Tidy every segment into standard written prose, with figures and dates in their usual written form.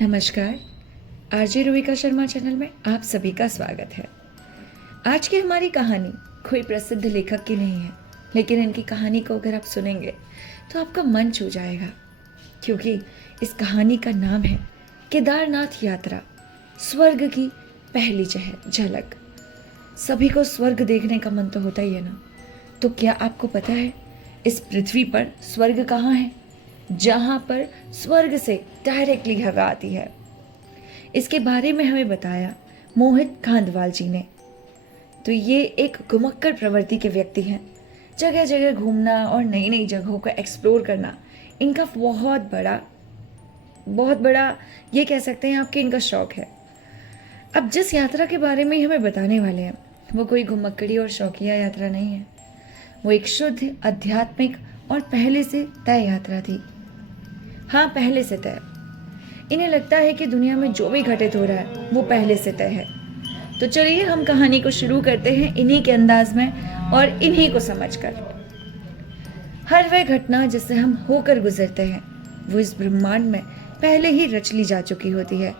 नमस्कार। RJ रुविका Sharma channel में आप सभी का स्वागत है। आज की हमारी कहानी कोई प्रसिद्ध लेखक की नहीं है, लेकिन इनकी कहानी को अगर आप सुनेंगे तो आपका मन छू जाएगा, क्योंकि इस कहानी का नाम है केदारनाथ यात्रा, स्वर्ग की पहली झलक। सभी को स्वर्ग देखने का मन तो होता ही है ना। तो क्या आपको पता है इस पृथ्वी पर स्वर्ग कहाँ है, जहां पर स्वर्ग से डायरेक्टली हवा आती है? इसके बारे में हमें बताया मोहित खांडवाल जी ने। तो ये एक घुमक्कड़ प्रवृत्ति के व्यक्ति हैं। जगह जगह घूमना और नई नई जगहों को एक्सप्लोर करना इनका बहुत बड़ा ये कह सकते हैं आपके इनका शौक है। अब जिस यात्रा के बारे में हमें बताने वाले हैं वो कोई घुमक्कड़ी और शौकिया यात्रा नहीं है। वो एक शुद्ध आध्यात्मिक और पहले से तय यात्रा थी। हाँ, पहले से तय। इन्हें लगता है कि दुनिया में जो भी घटित हो रहा है वो पहले से तय है। तो चलिए हम कहानी को शुरू करते हैं इन्हीं के अंदाज में और इन्हीं को समझकर। हर वह घटना जिससे हम होकर गुजरते हैं वो इस ब्रह्मांड में पहले ही रच ली जा चुकी होती है।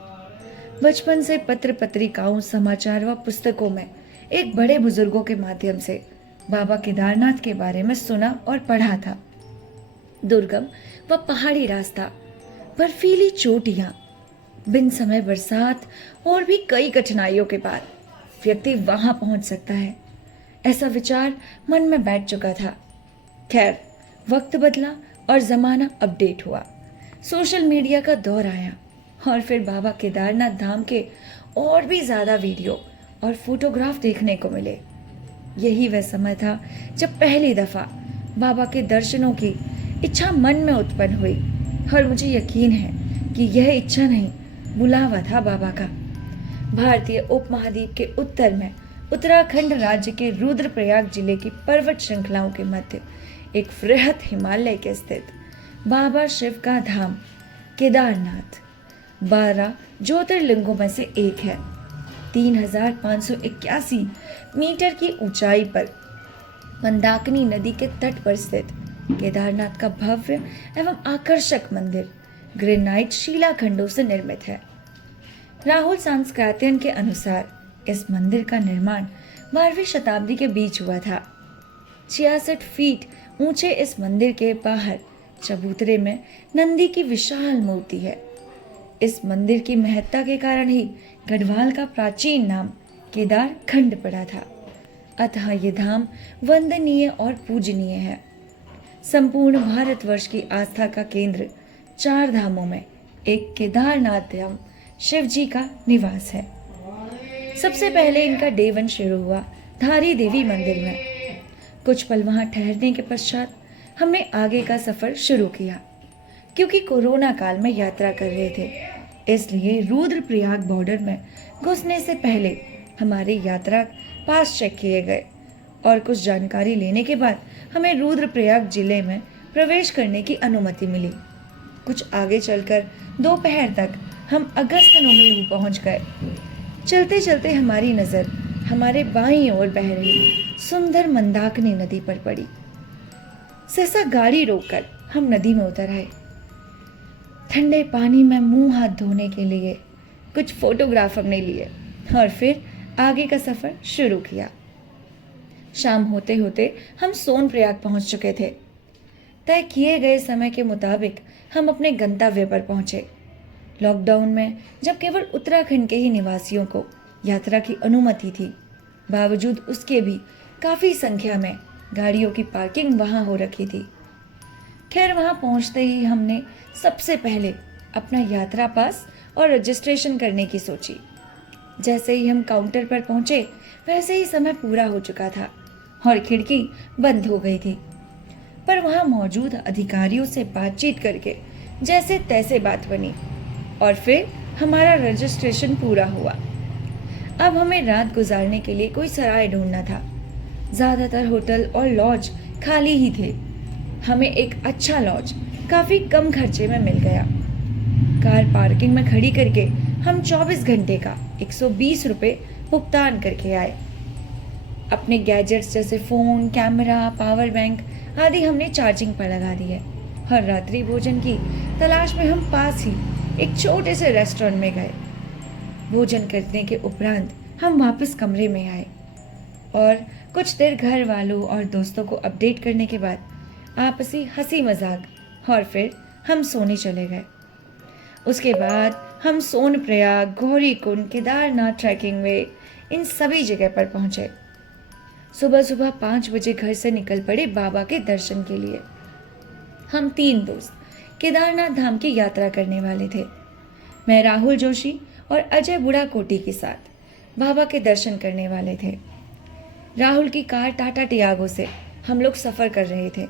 बचपन से पत्र पत्रिकाओं, समाचार व पुस्तकों में एक बड़े बुजुर्गों के माध्यम से बाबा केदारनाथ के बारे में सुना और पढ़ा था। दुर्गम व पहाड़ी रास्ता, बर्फीली चोटियां, बिन समय बरसात और भी कई कठिनाइयों के बाद व्यक्ति वहां पहुंच सकता है, ऐसा विचार मन में बैठ चुका था। खैर, वक्त बदला और जमाना अपडेट हुआ। सोशल मीडिया का दौर आया और फिर बाबा केदारनाथ धाम के और भी ज्यादा वीडियो और फोटोग्राफ देखने को मिले। यही वह समय था जब पहली दफा बाबा के दर्शनों की इच्छा मन में उत्पन्न हुई, और मुझे यकीन है कि यह इच्छा नहीं, बुलावा था बाबा का। भारतीय उपमहाद्वीप के उत्तर में उत्तराखंड राज्य के रुद्रप्रयाग जिले की पर्वत श्रृंखलाओं के मध्य एक वृहत हिमालय के स्थित बाबा शिव का धाम केदारनाथ 12 ज्योतिर्लिंगों में से एक है। 3581 मीटर की ऊंचाई पर मंदाकिनी नदी के तट पर स्थित केदारनाथ का भव्य एवं आकर्षक मंदिर ग्रेनाइट शिलाखंडों से निर्मित है। राहुल सांस्कृतियन के अनुसार इस मंदिर का निर्माण 12वीं शताब्दी के बीच हुआ था। 66 फीट ऊंचे इस मंदिर के बाहर चबूतरे में नंदी की विशाल मूर्ति है। इस मंदिर की महत्ता के कारण ही गढ़वाल का प्राचीन नाम केदार खंड पड़ा था। अतः ये धाम वंदनीय और पूजनीय है। संपूर्ण भारतवर्ष की आस्था का केंद्र 4 धामों में एक केदारनाथ धाम शिव जी का निवास है। सबसे पहले इनका डे 1 शुरू हुआ धारी देवी मंदिर में। कुछ पल वहां ठहरने के पश्चात हमने आगे का सफर शुरू किया। क्योंकि कोरोना काल में यात्रा कर रहे थे, इसलिए रुद्रप्रयाग बॉर्डर में घुसने से पहले हमारे यात्रा पास चेक किए गए और कुछ जानकारी लेने के बाद हमें रुद्रप्रयाग जिले में प्रवेश करने की अनुमति मिली। कुछ आगे चलकर दोपहर तक हम अगस्त्यमुनि पहुंच गए। चलते चलते हमारी नजर हमारे बाईं ओर बह रही सुंदर मंदाकिनी नदी पर पड़ी। सहसा गाड़ी रोककर हम नदी में उतर आए। ठंडे पानी में मुंह हाथ धोने के लिए कुछ फोटोग्राफ हमने लिए और फिर आगे का सफर शुरू किया। शाम होते होते हम सोनप्रयाग पहुंच चुके थे। तय किए गए समय के मुताबिक हम अपने गंतव्य पर पहुंचे। लॉकडाउन में जब केवल उत्तराखंड के ही निवासियों को यात्रा की अनुमति थी, बावजूद उसके भी काफी संख्या में गाड़ियों की पार्किंग वहां हो रखी थी। खैर, वहां पहुंचते ही हमने सबसे पहले अपना यात्रा पास और रजिस्ट्रेशन करने की सोची। जैसे ही हम काउंटर पर पहुंचे वैसे ही समय पूरा हो चुका था और खिड़की बंद हो गई थी। पर वहां मौजूद अधिकारियों से बातचीत करके जैसे तैसे बात बनी और फिर हमारा रजिस्ट्रेशन पूरा हुआ। अब हमें रात गुजारने के लिए कोई सराय ढूंढना था। ज्यादातर होटल और लॉज खाली ही थे। हमें एक अच्छा लॉज काफी कम खर्चे में मिल गया। कार पार्किंग में खड़ी करके हम 24 घंटे का 120 रुपये भुगतान करके आए। अपने गैजेट्स जैसे फोन, कैमरा, पावर बैंक आदि हमने चार्जिंग पर लगा दिए और रात्रि भोजन की तलाश में हम पास ही एक छोटे से रेस्टोरेंट में गए। भोजन करने के उपरांत हम वापस कमरे में आए और कुछ देर घर वालों और दोस्तों को अपडेट करने के बाद आपसी हंसी मजाक और फिर हम सोने चले गए। उसके बाद हम सोनप्रयाग, गौरीकुंड, केदारनाथ ट्रैकिंग वे इन सभी जगह पर पहुंचे। सुबह सुबह 5 बजे घर से निकल पड़े बाबा के दर्शन के लिए। हम 3 दोस्त केदारनाथ धाम की यात्रा करने वाले थे। मैं राहुल जोशी और अजय बुढ़ाकोटी के साथ बाबा के दर्शन करने वाले थे। राहुल की कार टाटा टियागो से हम लोग सफ़र कर रहे थे।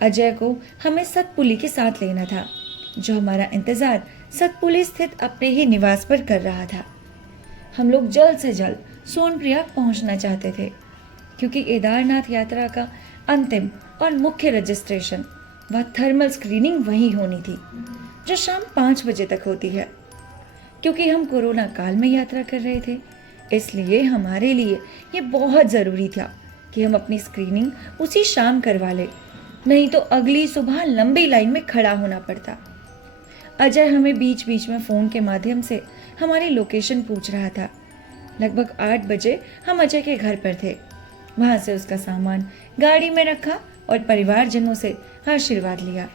अजय को हमें सतपुली के साथ लेना था, जो हमारा इंतज़ार सतपुली स्थित अपने ही निवास पर कर रहा था। हम लोग जल्द से जल्द सोनप्रयाग पहुंचना चाहते थे, क्योंकि केदारनाथ यात्रा का अंतिम और मुख्य रजिस्ट्रेशन व थर्मल स्क्रीनिंग वहीं होनी थी, जो शाम 5 बजे तक होती है। क्योंकि हम कोरोना काल में यात्रा कर रहे थे, इसलिए हमारे लिए ये बहुत ज़रूरी था कि हम अपनी स्क्रीनिंग उसी शाम करवा लें, नहीं तो अगली सुबह लंबी लाइन में खड़ा होना पड़ता। अजय हमें बीच बीच में फ़ोन के माध्यम से हमारी लोकेशन पूछ रहा था। लगभग 8 बजे हम अजय के घर पर थे। वहाँ से उसका सामान गाड़ी में रखा और परिवारजनों से आशीर्वाद लिया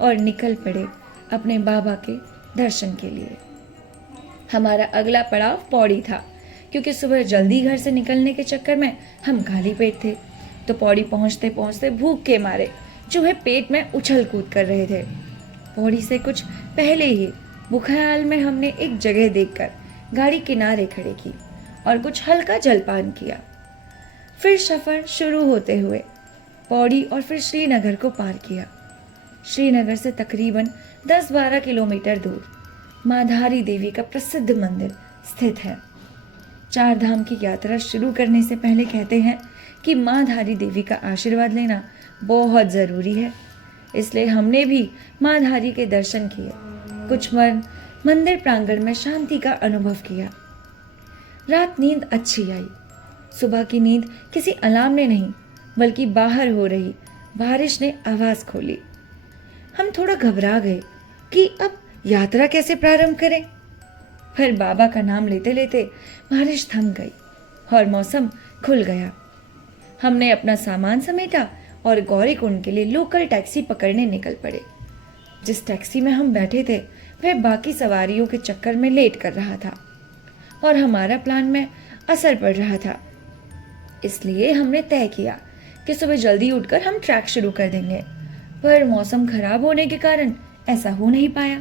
और निकल पड़े अपने बाबा के दर्शन के लिए। हमारा अगला पड़ाव पौड़ी था, क्योंकि सुबह जल्दी घर से निकलने के चक्कर में हम खाली पेट थे, तो पौड़ी पहुँचते पहुँचते भूख के मारे चूहे पेट में उछल कूद कर रहे थे। पौड़ी से कुछ पहले ही बुखयाल में हमने एक जगह देखकर गाड़ी किनारे खड़ी की और कुछ हल्का जलपान किया। फिर सफ़र शुरू होते हुए पौड़ी और फिर श्रीनगर को पार किया। श्रीनगर से तकरीबन 10-12 किलोमीटर दूर माधारी देवी का प्रसिद्ध मंदिर स्थित है। 4 धाम की यात्रा शुरू करने से पहले कहते हैं कि माधारी देवी का आशीर्वाद लेना बहुत ज़रूरी है, इसलिए हमने भी माधारी के दर्शन किए। कुछ मंदिर प्रांगण में शांति का अनुभव किया। रात नींद अच्छी आई। सुबह की नींद किसी अलार्म ने नहीं, बल्कि बाहर हो रही बारिश ने आवाज़ खोली। हम थोड़ा घबरा गए कि अब यात्रा कैसे प्रारंभ करें। फिर बाबा का नाम लेते लेते बारिश थम गई और मौसम खुल गया। हमने अपना सामान समेटा और गौरीकुंड के लिए लोकल टैक्सी पकड़ने निकल पड़े। जिस टैक्सी में हम बैठे थे वह बाकी सवारियों के चक्कर में लेट कर रहा था और हमारा प्लान में असर पड़ रहा था। इसलिए हमने तय किया कि सुबह जल्दी उठकर हम ट्रैक शुरू कर देंगे, पर मौसम खराब होने के कारण ऐसा हो नहीं पाया।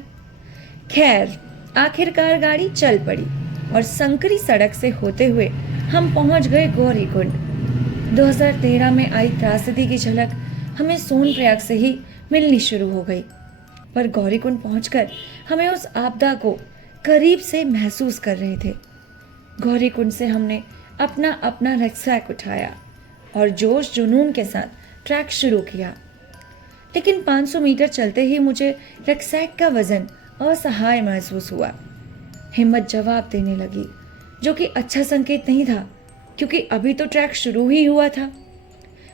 खैर, आखिरकार गाड़ी चल पड़ी और संकरी सड़क से होते हुए हम पहुंच गए गौरीकुंड। 2013 में आई त्रासदी की झलक हमें सोनप्रयाग से ही मिलनी शुरू हो गई, पर गौरीकुंड पहुंचकर हमें उस आपदा को करीब से महसूस कर रहे थे। गौरीकुंड से हमने अपना अपना रैकसैक उठाया और जोश जुनून के साथ ट्रैक शुरू किया। लेकिन 500 मीटर चलते ही मुझे रैकसैक का वजन असहाय महसूस हुआ। हिम्मत जवाब देने लगी, जो कि अच्छा संकेत नहीं था, क्योंकि अभी तो ट्रैक शुरू ही हुआ था।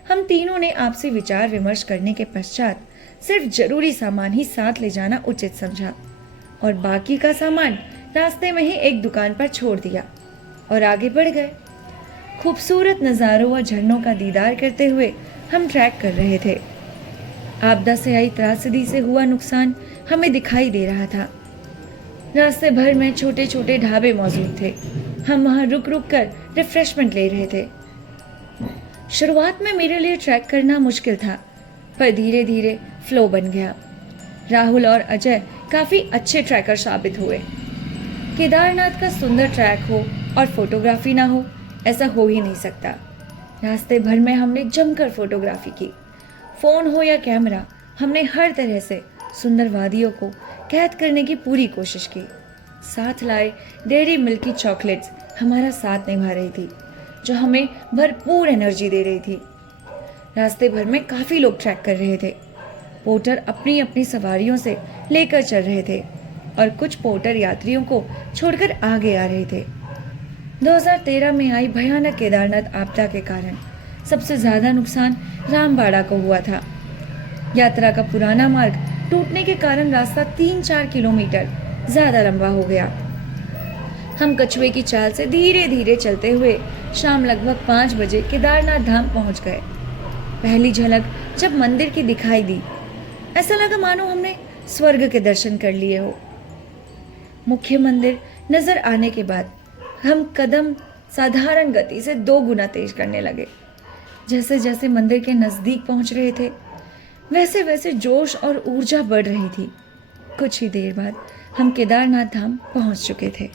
हम तीनों ने आपसी विचार विमर्श करने के पश्चात सिर्फ जरूरी सामान ही साथ ले जाना उचित समझा और बाकी का सामान रास्ते में ही एक दुकान पर छोड़ दिया और आगे बढ़ गए। खूबसूरत नज़ारों व झरनों का दीदार करते हुए हम ट्रैक कर रहे थे। आपदा से आई त्रासदी से हुआ नुकसान हमें दिखाई दे रहा था। रास्ते भर में छोटे छोटे ढाबे मौजूद थे। हम वहाँ रुक रुक कर रिफ्रेशमेंट ले रहे थे। शुरुआत में मेरे लिए ट्रैक करना मुश्किल था, पर धीरे धीरे फ्लो बन गया। राहुल और अजय काफ़ी अच्छे ट्रैकर साबित हुए। केदारनाथ का सुंदर ट्रैक हो और फोटोग्राफी ना हो, ऐसा हो ही नहीं सकता। रास्ते भर में हमने जमकर फोटोग्राफी की। फ़ोन हो या कैमरा, हमने हर तरह से सुंदर वादियों को कैद करने की पूरी कोशिश की। साथ लाए डेयरी मिल्क की चॉकलेट्स हमारा साथ निभा रही थी, जो हमें भरपूर एनर्जी दे रही थी। रास्ते भर में काफ़ी लोग ट्रैक कर रहे थे। पोर्टर अपनी अपनी सवारियों से लेकर चल रहे थे और कुछ पोर्टर यात्रियों को छोड़कर आगे आ रहे थे। 2013 में आई भयानक केदारनाथ आपदा के कारण सबसे ज़्यादा नुकसान रामबाड़ा को हुआ था। यात्रा का पुराना मार्ग टूटने के कारण रास्ता 3-4 किलोमीटर ज़्यादा लंबा हो गया। हम कछुए की चाल से धीरे धीरे चलते हुए शाम लगभग 5 बजे केदारनाथ धाम पहुंच गए। पहली झलक जब मंदिर की दिखाई दी, ऐसा लगा मानो हमने स्वर्ग के दर्शन कर लिए हो। मुख्य मंदिर नजर आने के बाद हम कदम साधारण गति से 2 गुना तेज करने लगे। जैसे जैसे मंदिर के नजदीक पहुंच रहे थे, वैसे वैसे जोश और ऊर्जा बढ़ रही थी। कुछ ही देर बाद हम केदारनाथ धाम पहुंच चुके थे।